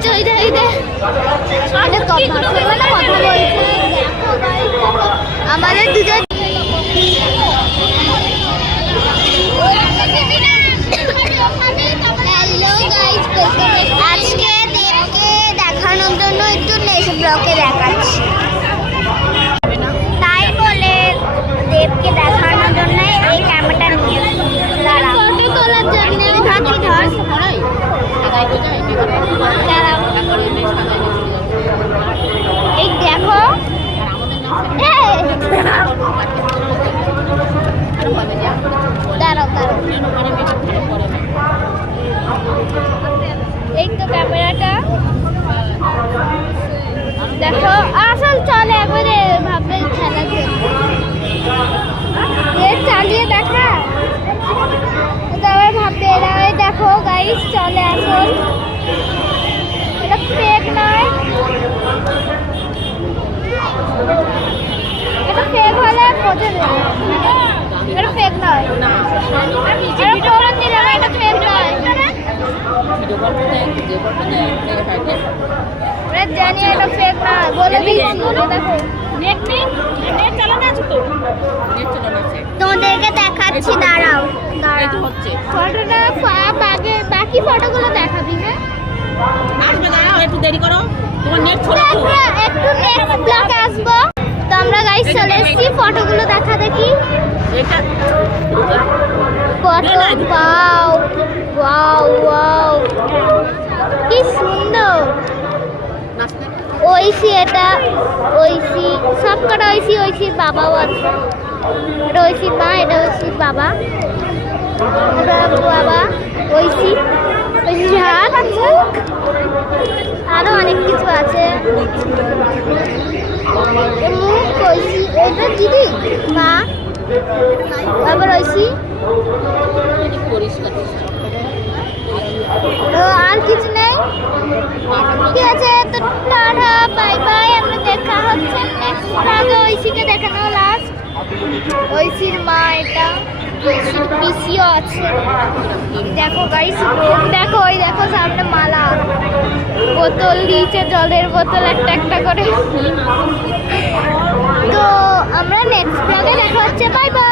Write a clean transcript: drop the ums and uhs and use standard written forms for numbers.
হচ্ছে আমাদের দুজন আজকে দেবকে দেখানোর জন্য একটু নেক্সট ব্লকে দেখাচ্ছি, তাই বলে দেবকে দেখানোর জন্য এই ক্যামেরাটা নিয়ে ফটো তোলার জন্য এই দেখো দাঁড়াও এই তো ক্যামেরাটা দেখো আসল চলে একবারে ভাববে খেলার জন্য চালিয়ে দেখা আবার ভাববে এরা দেখো গাইস চলে আসল এটা ফেক নয়, এটা ফেক হলে বোঝা যাবে এটা ফেক নয়, এটা ফোরন দিলে এটা ফেক নয়, ওরা জানি এটা ফেক না বলে দিচ্ছি। দেখো তোমাদেরকে দেখাচ্ছি, দাঁড়াও ফটোটা আগে বাকি ফটোগুলো দেখাবি। হ্যাঁ আসবে, দাঁড়াও একটু দেরি করো, তোমার নেট ছোট একটু নেক্সট ব্লকে আসবো। তো আমরা গাইস চলে এসেছি, ফটোগুলো দেখা দেখি। এটা ফটো ওয়াও ওয়াও ওয়াও কি সুন্দর। ঐশী, এটা ঐশী, সব কটা ঐশী, ঐশীর বাবাও আছে, এটা ঐশীর মা, এটা ঐশীর বাবা, এটা বাবা ঐশী, ঐশীর হাত আছে, আরো অনেক কিছু আছে, মুখ ঐশী, এটা দিদি মা, আবার ঐশী, আর কিছু নেই। ঠিক আছে, তো টাটা বাই বাই, আমরা দেখা হচ্ছে নেক্সট ব্লগে। ঐশীকে দেখানো লাস্ট, ঐশীর মা, এটা ঐশীর পিসিও আছে। দেখো গাইস লোক দেখো, ওই দেখো সামনে মালা, বোতল দিয়েছে, জলের বোতল একটা একটা করে। তো আমরা নেক্সট ব্লগে দেখা হচ্ছে, বাই বাই।